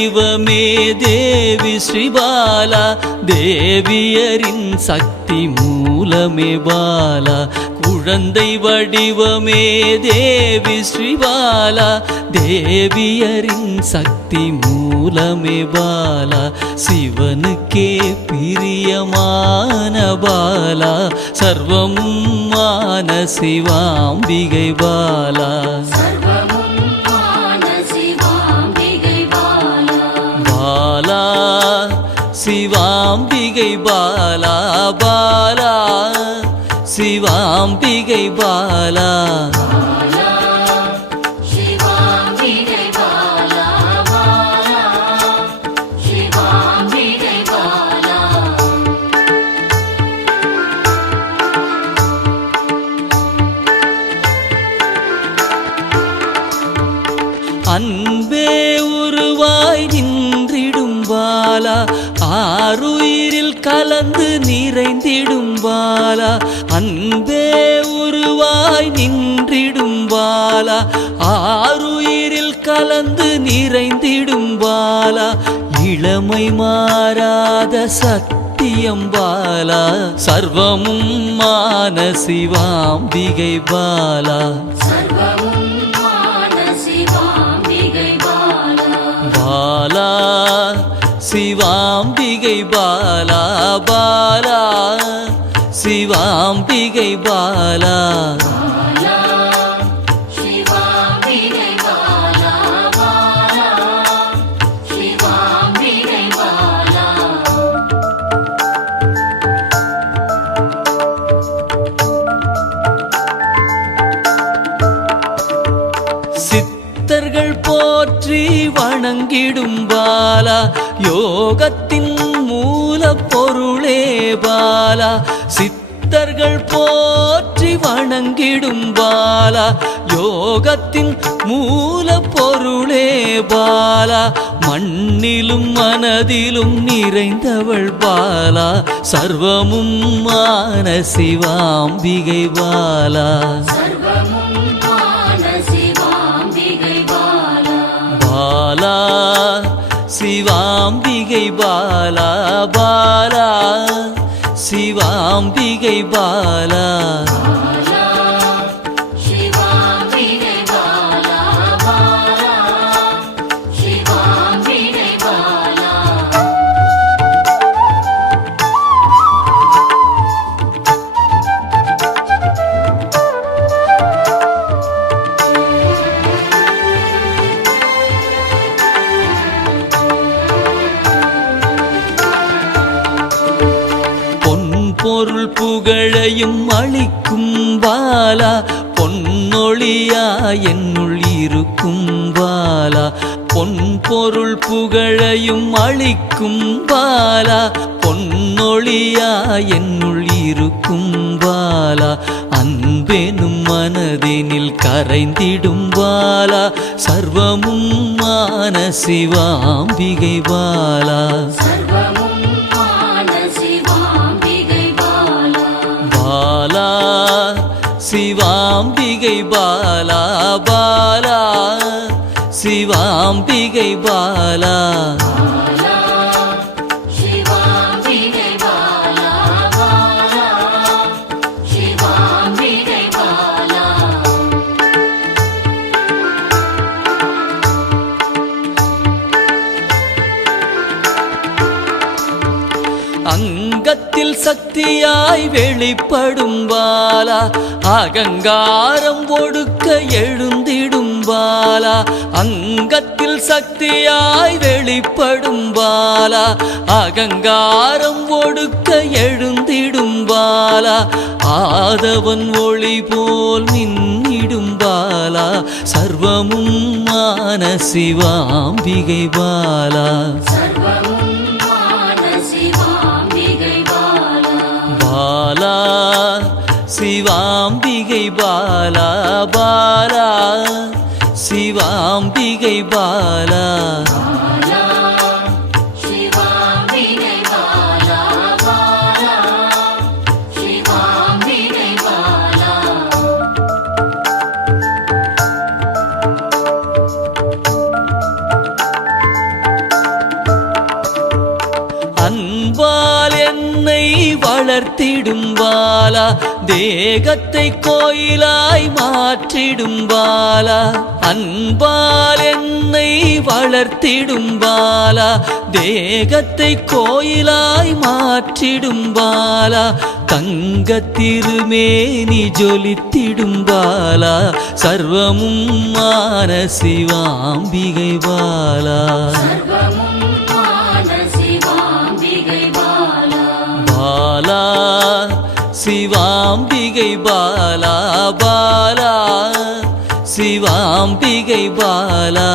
வடிவமே தேவி ஸ்ரீபாலா, தேவியரின் சக்தி மூலமே பாலா. குழந்தை வடிவமே தேவி ஸ்ரீபாலா, தேவியரின் சக்தி மூலமே பாலா. சிவனுக்கே பிரியமான பாலா, சர்வமுமான சிவாம்பிகை பாலா. பாலா சிவாம்பிகை பாலா, பாலா சிவாம்பிகை பாலா. அன்பே உருவாய் நின்றிடும் பாலா, ஆருயிரில் கலந்து நிறைந்திடும் பாலா. அன்பே உருவாய் நின்றிடும் பாலா, ஆருயிரில் கலந்து நிறைந்திடும் பாலா. இளமை மாறாத சத்தியம் பாலா, சர்வமும் மான சிவாம்பிகை பாலா. பாலா சிவாம்பிகை பாலா, பாலா சிவாம்பிகை பாலா. சித்தர்கள் போற்றி வணங்கிடும் பாலா, யோகத்தின் மூல பொருளே பாலா. சித்தர்கள் போற்றி வணங்கிடும் பாலா, யோகத்தின் மூல பொருளே பாலா. மண்ணிலும் மனதிலும் நிறைந்தவள் பாலா, சர்வமும் மான சிவாம்பிகை பாலா. பாலா சிவாம்பிகை பாலா, பாலா சிவாம்பிகை பாலா. பொருள் புகழையும் அளிக்கும் பாலா, பொன்னொழியா என்னுள் இருக்கும் பாலா. பொன் பொருள் புகழையும் அளிக்கும் பாலா, பொன்னொழியா என்னுள் இருக்கும் பாலா. அன்பெனும் மனதினில் கரைந்திடும் பாலா, சர்வமும் மான சிவாம்பிகை பாலா. பாலா சிவாம்பிகை பாலா, பாலா சிவாம்பிகை பாலா. அங்கத்தில் சக்தியாய் வெளிப்படும் பாலா, அகங்காரம் ஒடுக்க எழுந்திடும் பாலா. அங்கத்தில் சக்தியாய் வெளிப்படும் பாலா, அகங்காரம் ஒடுக்க எழுந்திடும் பாலா. ஆதவன் ஒளி போல் மின்னிடும் பாலா, சர்வமும் மான சிவாம்பிகை பாலா. பாலா சிவாம்பிகை பாலா, பாலா சிவாம்பிகை பாலா. அன்பால் என்னை வளர்த்திடும் பாலா தேகத்தை கோயிலாய் மாற்றிடும் பாலா அன்பால் என்னை வளர்த்திடும் பாலா தேகத்தை கோயிலாய் மாற்றிடும் பாலா தங்க திருமேனி ஜொலித்திடும் பாலா சர்வமும் மான சிவாம்பிகை பாலா பாலா சிவாம்பிகை பாலா பாலா சிவாம்பிகை பாலா